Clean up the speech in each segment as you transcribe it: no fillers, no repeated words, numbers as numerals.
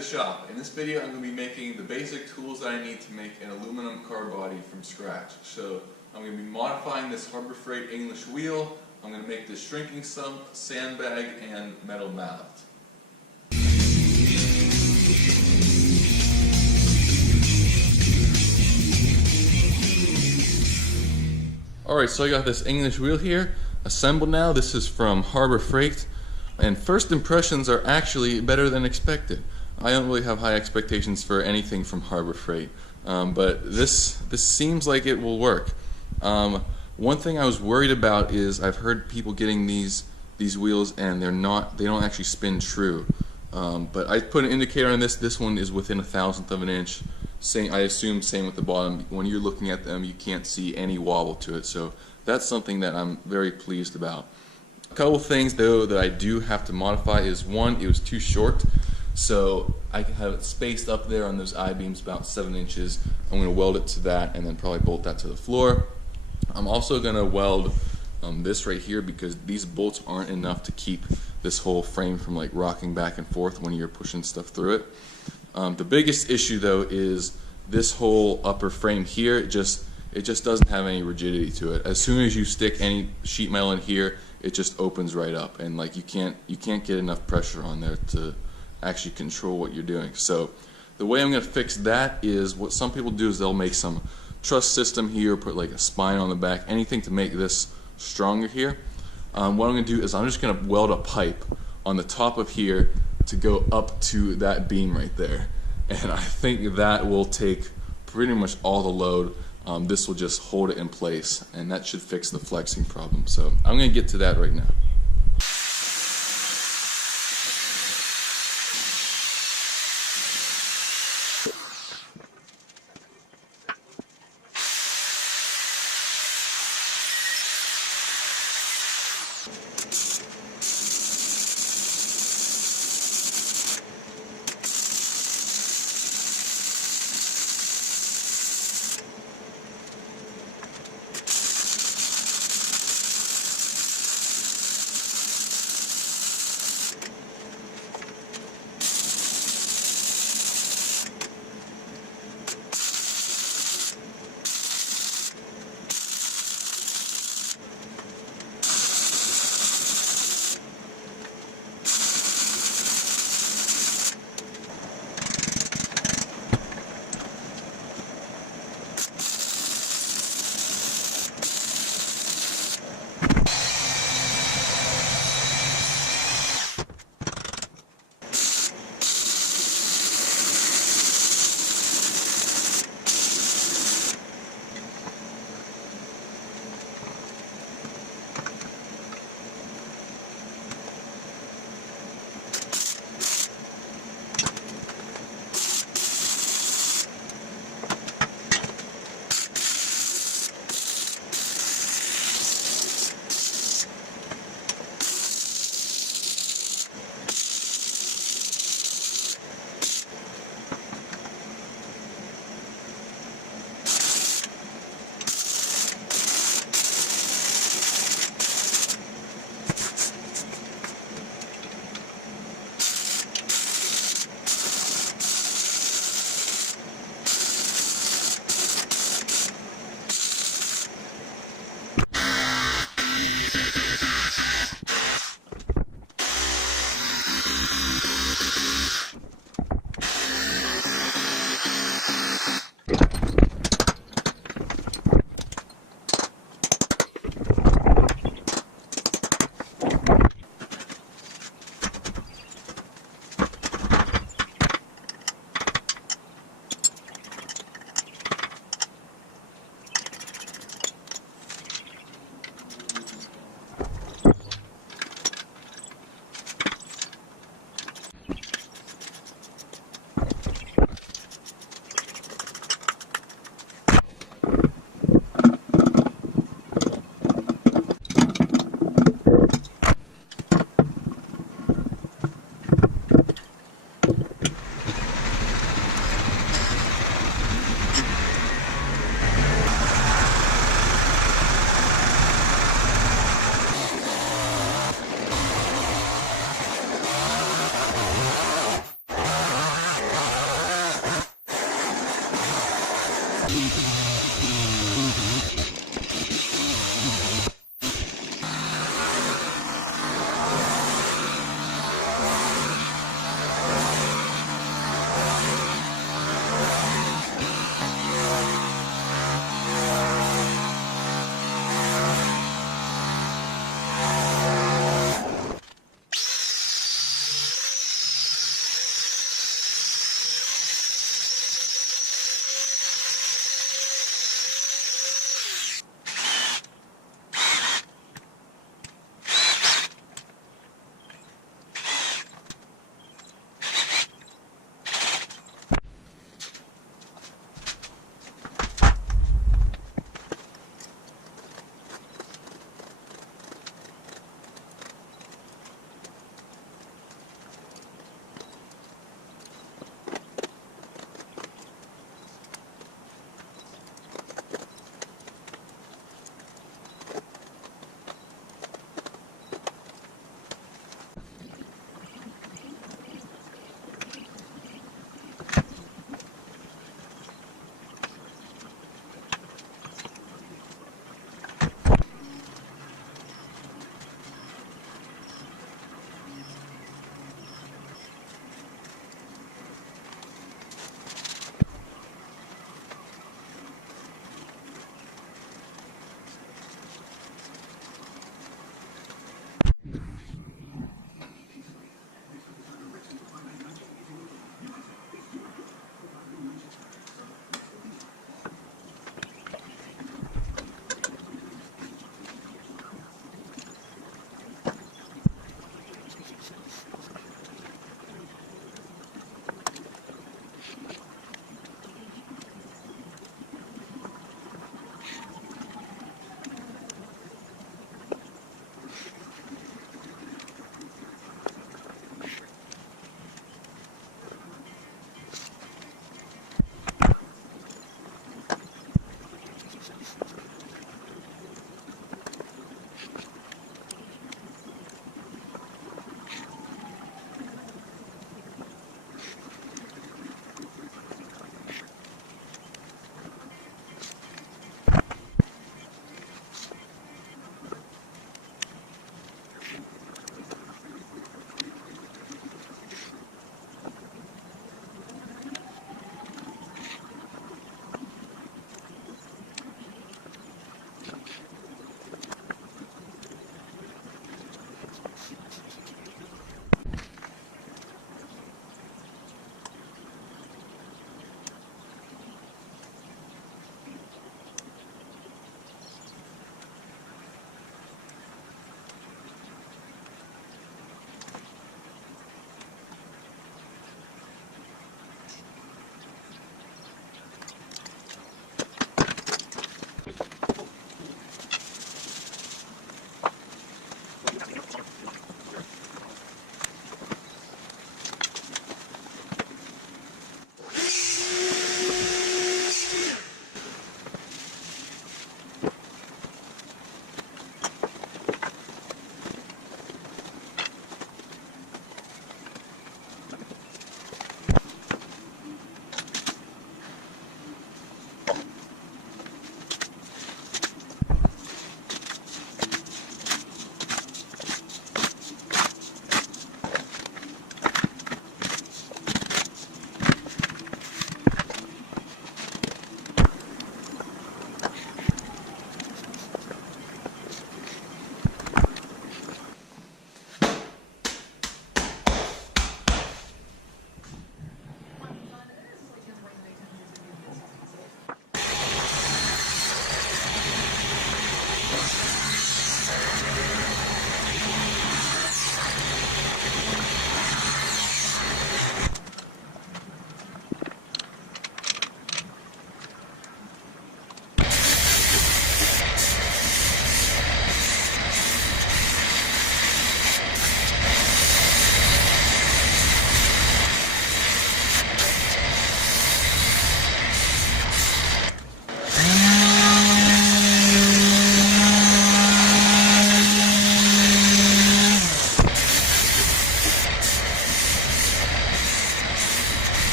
the shop. In this video I'm going to be making the basic tools that I need to make an aluminum car body from scratch. So I'm going to be modifying this Harbor Freight English wheel, I'm going to make this shrinking sump, sandbag, and metal mallet. Alright, so I got this English wheel here, assembled now. This is from Harbor Freight, and first impressions are actually better than expected. I don't really have high expectations for anything from Harbor Freight, but this seems like it will work. One thing I was worried about is I've heard people getting these wheels and they don't actually spin true. But I put an indicator on this. This one is within 1/1000th of an inch. I assume same with the bottom. When you're looking at them, you can't see any wobble to it. So that's something that I'm very pleased about. A couple things though that I do have to modify is, one, it was too short. So I can have it spaced up there on those I-beams about 7 inches. I'm going to weld it to that and then probably bolt that to the floor. I'm also going to weld this right here because these bolts aren't enough to keep this whole frame from like rocking back and forth when you're pushing stuff through it. The biggest issue though is this whole upper frame here. It just doesn't have any rigidity to it. As soon as you stick any sheet metal in here, it just opens right up, and like you can't get enough pressure on there to actually control what you're doing. So the way I'm going to fix that is, what some people do is they'll make some truss system here, put like a spine on the back, anything to make this stronger here. What I'm going to do is I'm just going to weld a pipe on the top of here to go up to that beam right there, and I think that will take pretty much all the load. This will just hold it in place, and that should fix the flexing problem. So I'm going to get to that right now.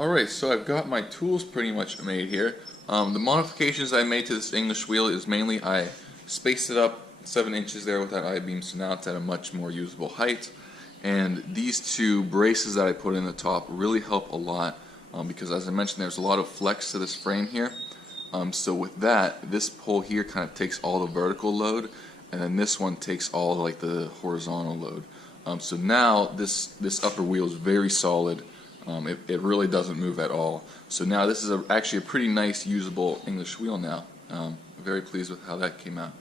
Alright, so I've got my tools pretty much made here. The modifications I made to this English wheel is mainly I spaced it up 7 inches there with that I-beam, so now it's at a much more usable height. And these two braces that I put in the top really help a lot because, as I mentioned, there's a lot of flex to this frame here. So with that, this pole here kind of takes all the vertical load, and then this one takes all like the horizontal load. So now this upper wheel is very solid. It really doesn't move at all. So now this is actually a pretty nice usable English wheel now. Very pleased with how that came out.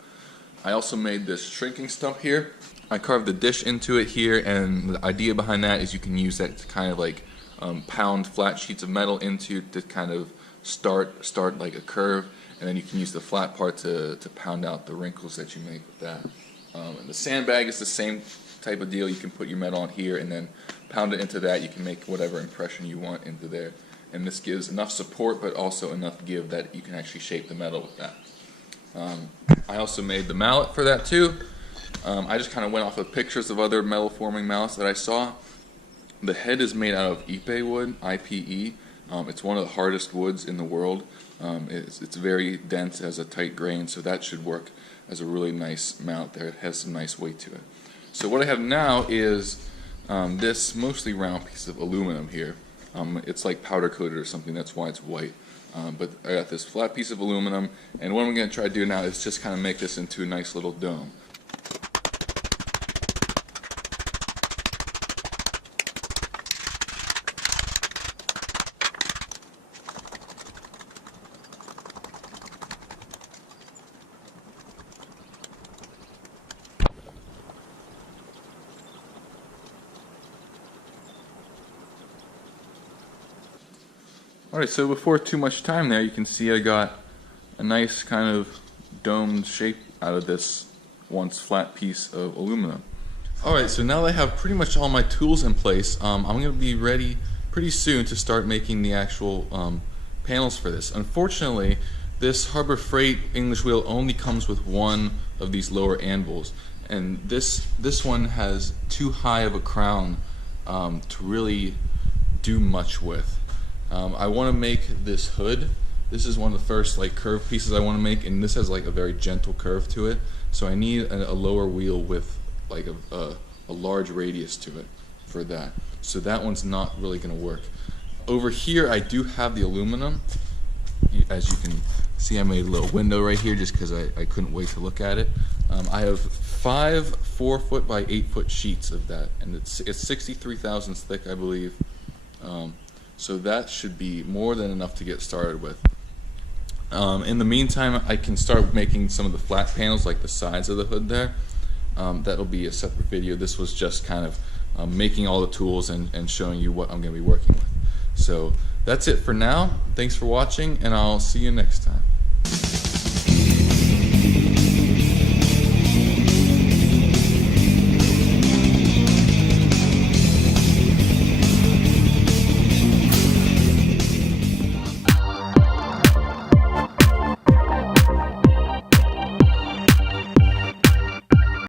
I also made this shrinking stump here. I carved the dish into it here, and the idea behind that is you can use that to kind of like pound flat sheets of metal into to kind of start like a curve, and then you can use the flat part to pound out the wrinkles that you make with that. And the sandbag is the same type of deal. You can put your metal on here and then pound it into that. You can make whatever impression you want into there, and this gives enough support but also enough give that you can actually shape the metal with that. I also made the mallet for that too. I just kind of went off of pictures of other metal forming mallets that I saw. The head is made out of ipe wood, IPE. It's one of the hardest woods in the world. It's very dense, it has a tight grain, so that should work as a really nice mallet there. It has some nice weight to it. So what I have now is this mostly round piece of aluminum here. It's like powder coated or something, that's why it's white. But I got this flat piece of aluminum, and what I'm going to try to do now is just kind of make this into a nice little dome. Alright, so before too much time there, you can see I got a nice kind of domed shape out of this once flat piece of aluminum. Alright, so now that I have pretty much all my tools in place, I'm going to be ready pretty soon to start making the actual panels for this. Unfortunately, this Harbor Freight English wheel only comes with one of these lower anvils, and this one has too high of a crown to really do much with. I want to make this hood. This is one of the first like curved pieces I want to make, and this has like a very gentle curve to it. So I need a lower wheel with like a large radius to it for that. So that one's not really going to work. Over here I do have the aluminum. As you can see, I made a little window right here just because I couldn't wait to look at it. I have 5 4-foot by 8-foot sheets of that, and it's 63 thousandths thick, I believe. So that should be more than enough to get started with. In the meantime, I can start making some of the flat panels like the sides of the hood there. That'll be a separate video. This was just kind of making all the tools and showing you what I'm going to be working with. So that's it for now. Thanks for watching, and I'll see you next time.